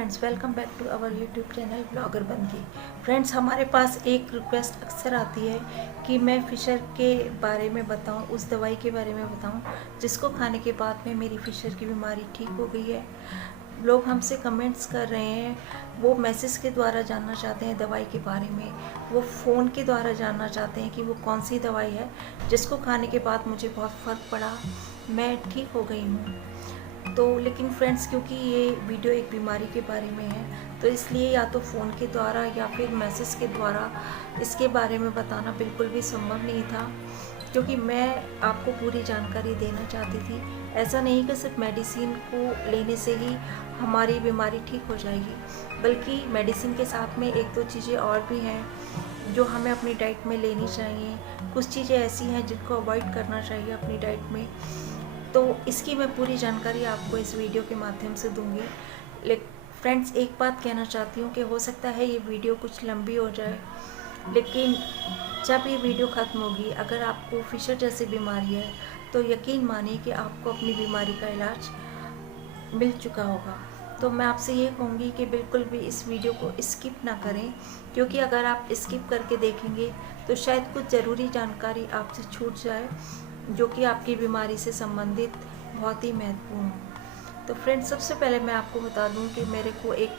Friends, welcome back to our YouTube channel blogger बनके। Friends, हमारे पास एक रिक्वेस्ट अक्सर आती है कि मैं फिशर के बारे में बताऊं, उस दवाई के बारे में बताऊं जिसको खाने के बाद में मेरी फिशर की बीमारी ठीक हो गई है। लोग हमसे कमेंट्स कर रहे हैं, वो मैसेज के द्वारा जानना चाहते हैं दवाई के बारे में, वो फ़ोन के द्वारा जानना चाहते हैं कि वो कौन सी दवाई है जिसको खाने के बाद मुझे बहुत फ़र्क पड़ा, मैं ठीक हो गई हूँ। तो लेकिन फ्रेंड्स, क्योंकि ये वीडियो एक बीमारी के बारे में है तो इसलिए या तो फ़ोन के द्वारा या फिर मैसेज के द्वारा इसके बारे में बताना बिल्कुल भी संभव नहीं था, क्योंकि मैं आपको पूरी जानकारी देना चाहती थी। ऐसा नहीं कि सिर्फ मेडिसिन को लेने से ही हमारी बीमारी ठीक हो जाएगी, बल्कि मेडिसिन के साथ में एक दो चीज़ें और भी हैं जो हमें अपनी डाइट में लेनी चाहिए। कुछ चीज़ें ऐसी हैं जिनको अवॉइड करना चाहिए अपनी डाइट में। तो इसकी मैं पूरी जानकारी आपको इस वीडियो के माध्यम से दूंगी। लेकिन फ्रेंड्स, एक बात कहना चाहती हूँ कि हो सकता है ये वीडियो कुछ लंबी हो जाए, लेकिन जब ये वीडियो ख़त्म होगी, अगर आपको फिशर जैसी बीमारी है तो यकीन मानिए कि आपको अपनी बीमारी का इलाज मिल चुका होगा। तो मैं आपसे ये कहूँगी कि बिल्कुल भी इस वीडियो को स्किप ना करें, क्योंकि अगर आप स्किप करके देखेंगे तो शायद कुछ ज़रूरी जानकारी आपसे छूट जाए जो कि आपकी बीमारी से संबंधित बहुत ही महत्वपूर्ण हो। तो फ्रेंड्स, सबसे पहले मैं आपको बता दूं कि मेरे को एक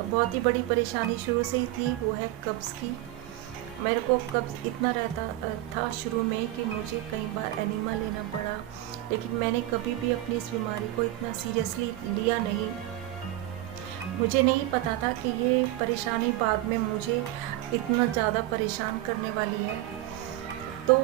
बहुत ही बड़ी परेशानी शुरू से ही थी, वो है कब्ज़ की। मेरे को कब्ज़ इतना रहता था शुरू में कि मुझे कई बार एनिमा लेना पड़ा, लेकिन मैंने कभी भी अपनी इस बीमारी को इतना सीरियसली लिया नहीं। मुझे नहीं पता था कि ये परेशानी बाद में मुझे इतना ज़्यादा परेशान करने वाली है। तो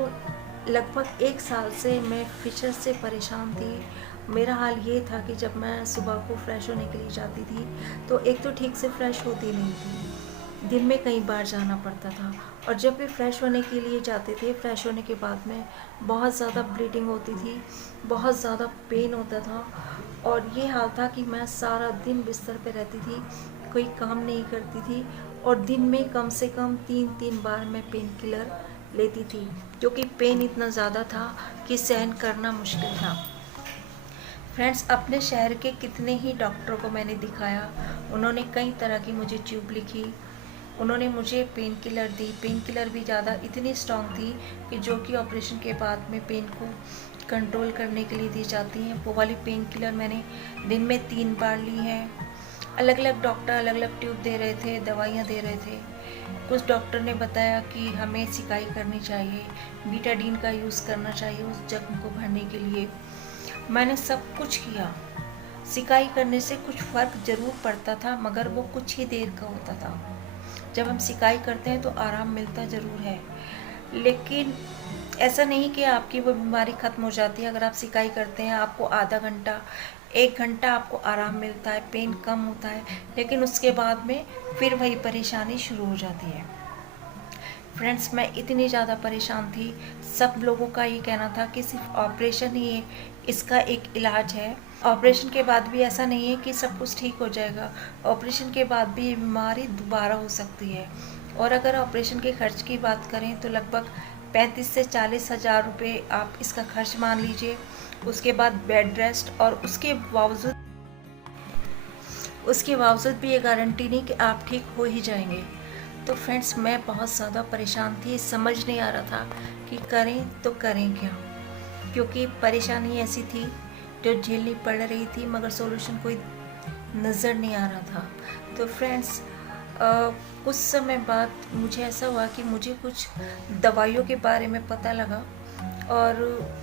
लगभग 1 साल से मैं फिशर से परेशान थी। मेरा हाल ये था कि जब मैं सुबह को फ़्रेश होने के लिए जाती थी तो एक तो ठीक से फ़्रेश होती नहीं थी, दिन में कई बार जाना पड़ता था। और जब भी फ़्रेश होने के लिए जाते थे, फ़्रेश होने के बाद में बहुत ज़्यादा ब्लीडिंग होती थी, बहुत ज़्यादा पेन होता था। और ये हाल था कि मैं सारा दिन बिस्तर पे रहती थी, कोई काम नहीं करती थी, और दिन में कम से कम 3-3 बार मैं पेन किलर लेती थी, क्योंकि पेन इतना ज़्यादा था कि सहन करना मुश्किल था। फ्रेंड्स, अपने शहर के कितने ही डॉक्टरों को मैंने दिखाया, उन्होंने कई तरह की मुझे ट्यूब लिखी, उन्होंने मुझे पेन किलर दी। पेन किलर भी ज़्यादा इतनी स्ट्रॉन्ग थी कि जो कि ऑपरेशन के बाद में पेन को कंट्रोल करने के लिए दी जाती हैं। वो वाली पेन किलर मैंने दिन में 3 बार ली हैं। अलग अलग डॉक्टर अलग अलग ट्यूब दे रहे थे, दवाइयाँ दे रहे थे। कुछ डॉक्टर ने बताया कि हमें सिकाई करनी चाहिए, बीटाडीन का यूज़ करना चाहिए उस जख्म को भरने के लिए। मैंने सब कुछ किया। सिकाई करने से कुछ फ़र्क ज़रूर पड़ता था, मगर वो कुछ ही देर का होता था। जब हम सिकाई करते हैं तो आराम मिलता ज़रूर है, लेकिन ऐसा नहीं कि आपकी वो बीमारी ख़त्म हो जाती है। अगर आप सिकाई करते हैं, आपको आधा घंटा 1 घंटा आपको आराम मिलता है, पेन कम होता है, लेकिन उसके बाद में फिर वही परेशानी शुरू हो जाती है। फ्रेंड्स, मैं इतनी ज़्यादा परेशान थी। सब लोगों का ये कहना था कि सिर्फ ऑपरेशन ही इसका एक इलाज है। ऑपरेशन के बाद भी ऐसा नहीं है कि सब कुछ ठीक हो जाएगा, ऑपरेशन के बाद भी ये बीमारी दोबारा हो सकती है। और अगर ऑपरेशन के खर्च की बात करें तो लगभग 35 से 40 हज़ार रुपये आप इसका खर्च मान लीजिए। उसके बाद बेड रेस्ट, और उसके बावजूद भी ये गारंटी नहीं कि आप ठीक हो ही जाएंगे। तो फ्रेंड्स, मैं बहुत ज़्यादा परेशान थी, समझ नहीं आ रहा था कि करें तो करें क्या, क्योंकि परेशानी ऐसी थी जो झेलनी पड़ रही थी, मगर सॉल्यूशन कोई नज़र नहीं आ रहा था। तो फ्रेंड्स, कुछ समय बाद मुझे ऐसा हुआ कि मुझे कुछ दवाइयों के बारे में पता लगा। और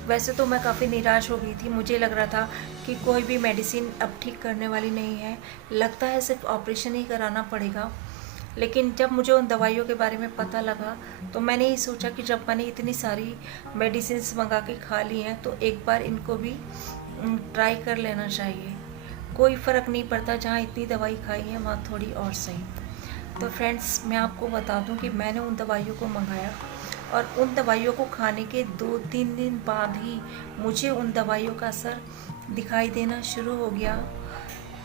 वैसे तो मैं काफ़ी निराश हो गई थी, मुझे लग रहा था कि कोई भी मेडिसिन अब ठीक करने वाली नहीं है, लगता है सिर्फ ऑपरेशन ही कराना पड़ेगा। लेकिन जब मुझे उन दवाइयों के बारे में पता लगा तो मैंने ये सोचा कि जब मैंने इतनी सारी मेडिसिन्स मंगा के खा ली हैं तो एक बार इनको भी ट्राई कर लेना चाहिए। कोई फ़र्क नहीं पड़ता, जहाँ इतनी दवाई खाई है वहाँ थोड़ी और सही। तो फ्रेंड्स, मैं आपको बता दूं कि मैंने उन दवाइयों को मंगाया, और उन दवाइयों को खाने के 2-3 दिन बाद ही मुझे उन दवाइयों का असर दिखाई देना शुरू हो गया।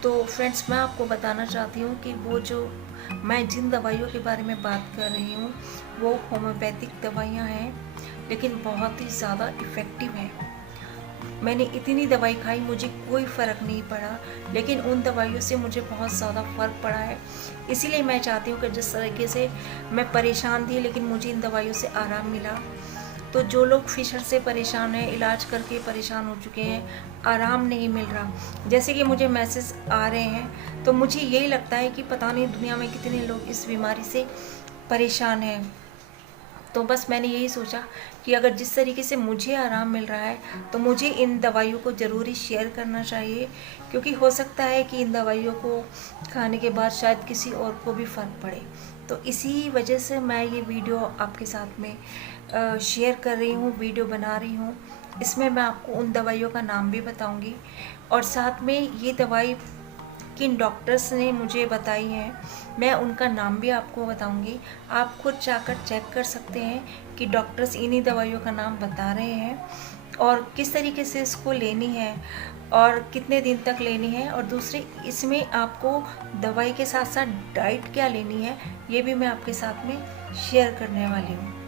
तो फ्रेंड्स, मैं आपको बताना चाहती हूँ कि वो जो मैं जिन दवाइयों के बारे में बात कर रही हूँ वो होम्योपैथिक दवाइयाँ हैं, लेकिन बहुत ही ज़्यादा इफ़ेक्टिव हैं। मैंने इतनी दवाई खाई, मुझे कोई फ़र्क नहीं पड़ा, लेकिन उन दवाइयों से मुझे बहुत ज़्यादा फ़र्क पड़ा है। इसीलिए मैं चाहती हूँ कि जिस तरीके से मैं परेशान थी, लेकिन मुझे इन दवाइयों से आराम मिला, तो जो लोग फिशर से परेशान हैं, इलाज करके परेशान हो चुके हैं, आराम नहीं मिल रहा, जैसे कि मुझे मैसेज आ रहे हैं, तो मुझे यही लगता है कि पता नहीं दुनिया में कितने लोग इस बीमारी से परेशान हैं। तो बस मैंने यही सोचा कि अगर जिस तरीके से मुझे आराम मिल रहा है, तो मुझे इन दवाइयों को ज़रूर ही शेयर करना चाहिए, क्योंकि हो सकता है कि इन दवाइयों को खाने के बाद शायद किसी और को भी फ़र्क पड़े। तो इसी वजह से मैं ये वीडियो आपके साथ में शेयर कर रही हूँ, वीडियो बना रही हूँ। इसमें मैं आपको उन दवाइयों का नाम भी बताऊँगी, और साथ में ये दवाई किन डॉक्टर्स ने मुझे बताई है, मैं उनका नाम भी आपको बताऊंगी। आप खुद जाकर चेक कर सकते हैं कि डॉक्टर्स इन्हीं दवाइयों का नाम बता रहे हैं, और किस तरीके से इसको लेनी है और कितने दिन तक लेनी है, और दूसरे इसमें आपको दवाई के साथ साथ डाइट क्या लेनी है, ये भी मैं आपके साथ में शेयर करने वाली हूँ।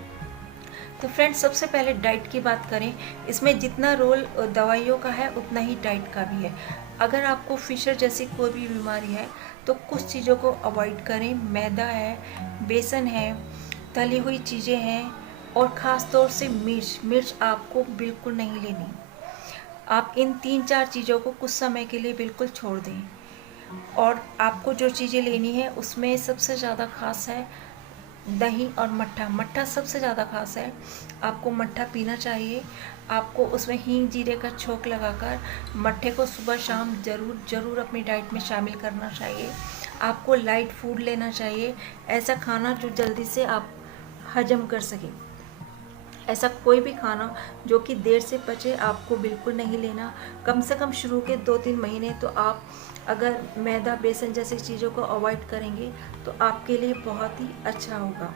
तो फ्रेंड्स, सबसे पहले डाइट की बात करें, इसमें जितना रोल दवाइयों का है उतना ही डाइट का भी है। अगर आपको फिशर जैसी कोई भी बीमारी है, तो कुछ चीज़ों को अवॉइड करें। मैदा है, बेसन है, तली हुई चीज़ें हैं, और ख़ास तौर से मिर्च आपको बिल्कुल नहीं लेनी। आप इन 3-4 चीज़ों को कुछ समय के लिए बिल्कुल छोड़ दें। और आपको जो चीज़ें लेनी है उसमें सबसे ज़्यादा ख़ास है दही और मट्ठा। मट्ठा सबसे ज़्यादा ख़ास है, आपको मट्ठा पीना चाहिए। आपको उसमें हींग जीरे का छोंक लगाकर मट्ठे को सुबह शाम ज़रूर अपनी डाइट में शामिल करना चाहिए। आपको लाइट फूड लेना चाहिए, ऐसा खाना जो जल्दी से आप हजम कर सकें। ऐसा कोई भी खाना जो कि देर से पचे आपको बिल्कुल नहीं लेना। कम से कम शुरू के 2-3 महीने तो आप अगर मैदा बेसन जैसी चीज़ों को अवॉइड करेंगे तो आपके लिए बहुत ही अच्छा होगा।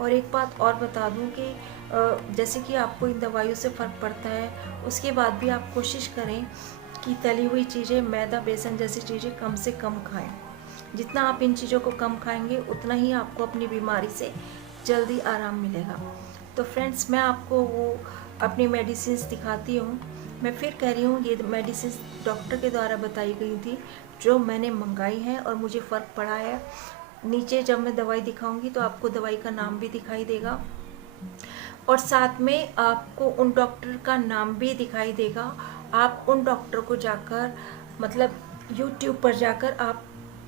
और एक बात और बता दूं कि जैसे कि आपको इन दवाइयों से फ़र्क पड़ता है, उसके बाद भी आप कोशिश करें कि तली हुई चीज़ें, मैदा बेसन जैसी चीज़ें कम से कम खाएं। जितना आप इन चीज़ों को कम खाएंगे उतना ही आपको अपनी बीमारी से जल्दी आराम मिलेगा। तो फ्रेंड्स, मैं आपको वो अपनी मेडिसिन्स दिखाती हूँ। मैं फिर कह रही हूँ, ये मेडिसिन्स डॉक्टर के द्वारा बताई गई थी, जो मैंने मंगाई हैं और मुझे फ़र्क पड़ा है। नीचे जब मैं दवाई दिखाऊंगी तो आपको दवाई का नाम भी दिखाई देगा, और साथ में आपको उन डॉक्टर का नाम भी दिखाई देगा। आप उन डॉक्टर को जाकर, मतलब यूट्यूब पर जाकर आप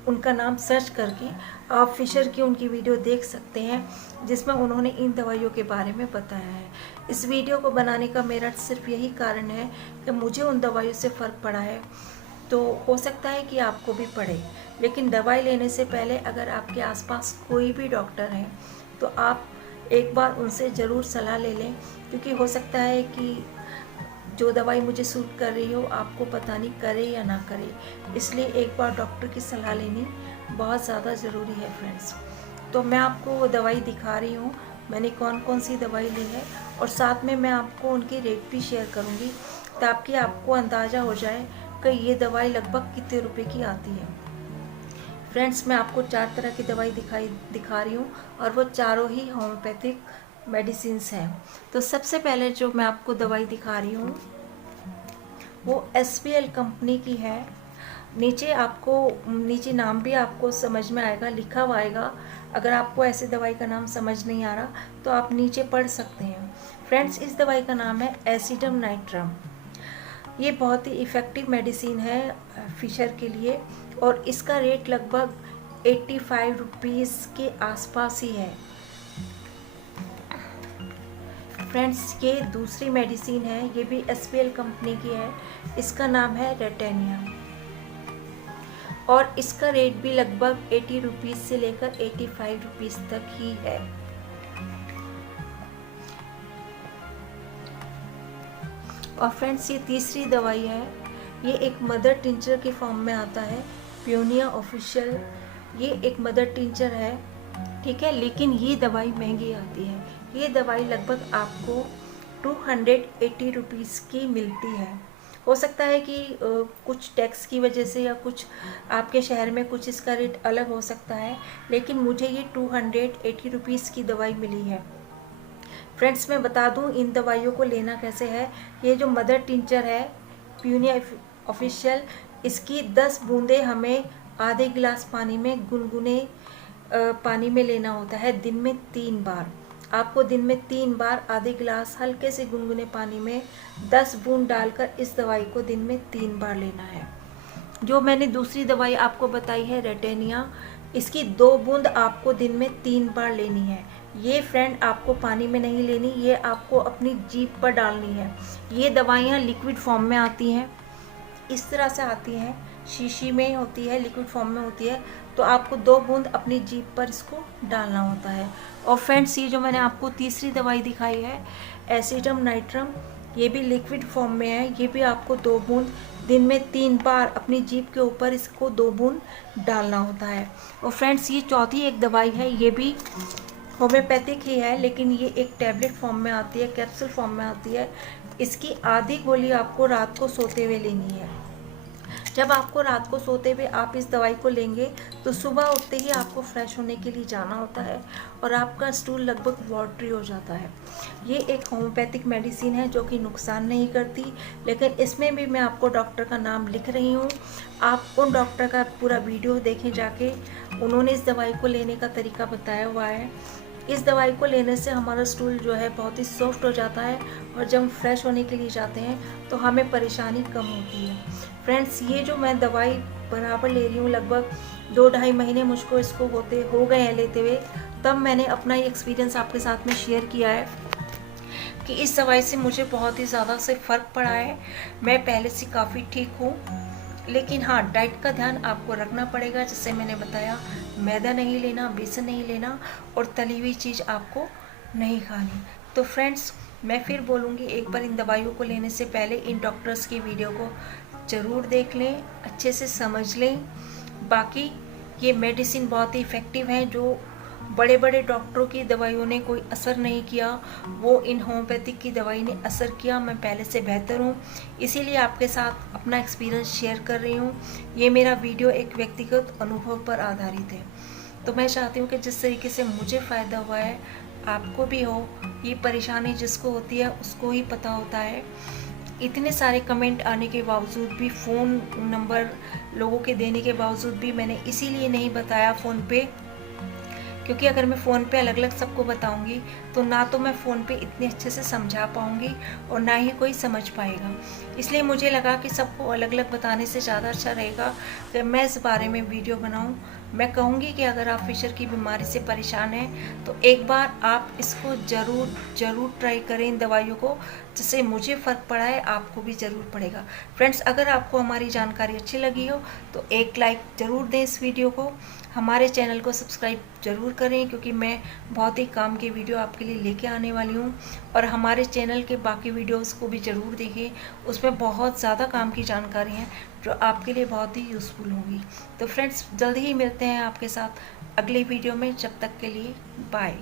उनका नाम सर्च करके आप फिशर की उनकी वीडियो देख सकते हैं, जिसमें उन्होंने इन दवाइयों के बारे में बताया है। इस वीडियो को बनाने का मेरा सिर्फ यही कारण है कि मुझे उन दवाइयों से फ़र्क पड़ा है, तो हो सकता है कि आपको भी पड़े। लेकिन दवाई लेने से पहले अगर आपके आसपास कोई भी डॉक्टर है, तो आप एक बार उनसे ज़रूर सलाह ले लें, क्योंकि हो सकता है कि जो दवाई मुझे सूट कर रही हो आपको पता नहीं करे या ना करे। इसलिए एक बार डॉक्टर की सलाह लेनी बहुत ज़्यादा ज़रूरी है फ्रेंड्स। तो मैं आपको वो दवाई दिखा रही हूँ, मैंने कौन कौन सी दवाई ली है, और साथ में मैं आपको उनकी रेट भी शेयर करूँगी, ताकि आपको अंदाज़ा हो जाए कि ये दवाई लगभग कितने रुपए की आती है। फ्रेंड्स, मैं आपको 4 तरह की दवाई दिखा रही हूँ, और वो चारों ही होम्योपैथिक मेडिसिन्स हैं। तो सबसे पहले जो मैं आपको दवाई दिखा रही हूँ वो SPL कंपनी की है। नीचे नाम भी आपको समझ में आएगा, लिखा हुआ आएगा। अगर आपको ऐसे दवाई का नाम समझ नहीं आ रहा तो आप नीचे पढ़ सकते हैं। फ्रेंड्स, इस दवाई का नाम है एसिडम नाइट्रम। ये बहुत ही इफ़ेक्टिव मेडिसिन है फिशर के लिए, और इसका रेट लगभग 85 रुपीज़ के आसपास ही है। फ्रेंड्स, ये दूसरी मेडिसिन है, ये भी SPL कंपनी की है। इसका नाम है रेटेनिया, और इसका रेट भी लगभग 80 रुपीज़ से लेकर 85 रुपीज़ तक ही है। और फ्रेंड्स, ये तीसरी दवाई है, ये एक मदर टिंचर के फॉर्म में आता है, पियोनिया ऑफिशियल। ये एक मदर टिंचर है, ठीक है, लेकिन ये दवाई महंगी आती है। ये दवाई लगभग आपको 280 रुपीज़ की मिलती है। हो सकता है कि कुछ टैक्स की वजह से या कुछ आपके शहर में कुछ इसका रेट अलग हो सकता है, लेकिन मुझे ये 280 रुपीज़ की दवाई मिली है। फ्रेंड्स, मैं बता दूं इन दवाइयों को लेना कैसे है। ये जो मदर टिंचर है, प्यूनिया ऑफिशियल। इसकी 10 बूंदें हमें आधे गिलास पानी में गुनगुने पानी में लेना होता है दिन में 3 बार। आपको दिन में 3 बार आधे गिलास हल्के से गुनगुने पानी में 10 बूंद डालकर इस दवाई को दिन में 3 बार लेना है। जो मैंने दूसरी दवाई आपको बताई है रेटेनिया, इसकी 2 बूंद आपको दिन में 3 बार लेनी है। ये फ्रेंड आपको पानी में नहीं लेनी, ये आपको अपनी जीभ पर डालनी है। ये दवाइयाँ लिक्विड फॉर्म में आती हैं, इस तरह से आती हैं, शीशी में होती है, लिक्विड फॉर्म में होती है। तो आपको 2 बूंद अपनी जीभ पर इसको डालना होता है। और फ्रेंड्स, ये जो मैंने आपको तीसरी दवाई दिखाई है एसिटम नाइट्रम, ये भी लिक्विड फॉर्म में है। ये भी आपको 2 बूंद दिन में 3 बार अपनी जीभ के ऊपर इसको 2 बूंद डालना होता है। और फ्रेंड्स, ये चौथी एक दवाई है, ये भी होम्योपैथिक ही है, लेकिन ये एक टैबलेट फॉर्म में आती है, कैप्सूल फॉर्म में आती है। इसकी आधी गोली आपको रात को सोते हुए लेनी है। जब आपको रात को सोते हुए आप इस दवाई को लेंगे तो सुबह उठते ही आपको फ्रेश होने के लिए जाना होता है और आपका स्टूल लगभग वाटरी हो जाता है। ये एक होम्योपैथिक मेडिसिन है जो कि नुकसान नहीं करती, लेकिन इसमें भी मैं आपको डॉक्टर का नाम लिख रही हूँ। आप उन डॉक्टर का पूरा वीडियो देखें जाके, उन्होंने इस दवाई को लेने का तरीका बताया हुआ है। इस दवाई को लेने से हमारा स्टूल जो है बहुत ही सॉफ्ट हो जाता है और जब हम फ्रेश होने के लिए जाते हैं तो हमें परेशानी कम होती है। फ्रेंड्स, ये जो मैं दवाई बराबर ले रही हूँ, लगभग 2-2.5 महीने मुझको इसको हो गए हैं लेते हुए, तब मैंने अपना ये एक्सपीरियंस आपके साथ में शेयर किया है कि इस दवाई से मुझे बहुत ही ज़्यादा से फ़र्क पड़ा है। मैं पहले से काफ़ी ठीक हूँ, लेकिन हाँ, डाइट का ध्यान आपको रखना पड़ेगा। जैसे मैंने बताया, मैदा नहीं लेना, बेसन नहीं लेना और तली हुई चीज़ आपको नहीं खानी। तो फ्रेंड्स, मैं फिर बोलूँगी, एक बार इन दवाइयों को लेने से पहले इन डॉक्टर्स की वीडियो को ज़रूर देख लें, अच्छे से समझ लें। बाकी ये मेडिसिन बहुत ही इफ़ेक्टिव हैं, जो बड़े बड़े डॉक्टरों की दवाइयों ने कोई असर नहीं किया, वो इन होम्योपैथिक की दवाई ने असर किया। मैं पहले से बेहतर हूँ, इसीलिए आपके साथ अपना एक्सपीरियंस शेयर कर रही हूँ। ये मेरा वीडियो एक व्यक्तिगत अनुभव पर आधारित है। तो मैं चाहती हूँ कि जिस तरीके से मुझे फ़ायदा हुआ है आपको भी हो। ये परेशानी जिसको होती है उसको ही पता होता है। इतने सारे कमेंट आने के बावजूद भी, फ़ोन नंबर लोगों के देने के बावजूद भी, मैंने इसीलिए नहीं बताया फ़ोन पे, क्योंकि अगर मैं फ़ोन पे अलग अलग सबको बताऊंगी तो ना तो मैं फ़ोन पे इतने अच्छे से समझा पाऊंगी और ना ही कोई समझ पाएगा। इसलिए मुझे लगा कि सबको अलग अलग बताने से ज़्यादा अच्छा रहेगा कि मैं इस बारे में वीडियो बनाऊं। मैं कहूँगी कि अगर आप फिशर की बीमारी से परेशान हैं तो एक बार आप इसको ज़रूर ट्राई करें, इन दवाइयों को। जैसे मुझे फ़र्क पड़ा है, आपको भी ज़रूर पड़ेगा। फ्रेंड्स, अगर आपको हमारी जानकारी अच्छी लगी हो तो एक लाइक ज़रूर दें इस वीडियो को। हमारे चैनल को सब्सक्राइब ज़रूर करें, क्योंकि मैं बहुत ही काम की वीडियो आपके लिए लेके आने वाली हूँ। और हमारे चैनल के बाकी वीडियोस को भी ज़रूर देखें, उसमें बहुत ज़्यादा काम की जानकारी है जो आपके लिए बहुत ही यूज़फुल होगी। तो फ्रेंड्स, जल्दी ही मिलते हैं आपके साथ अगले वीडियो में। जब तक के लिए बाय।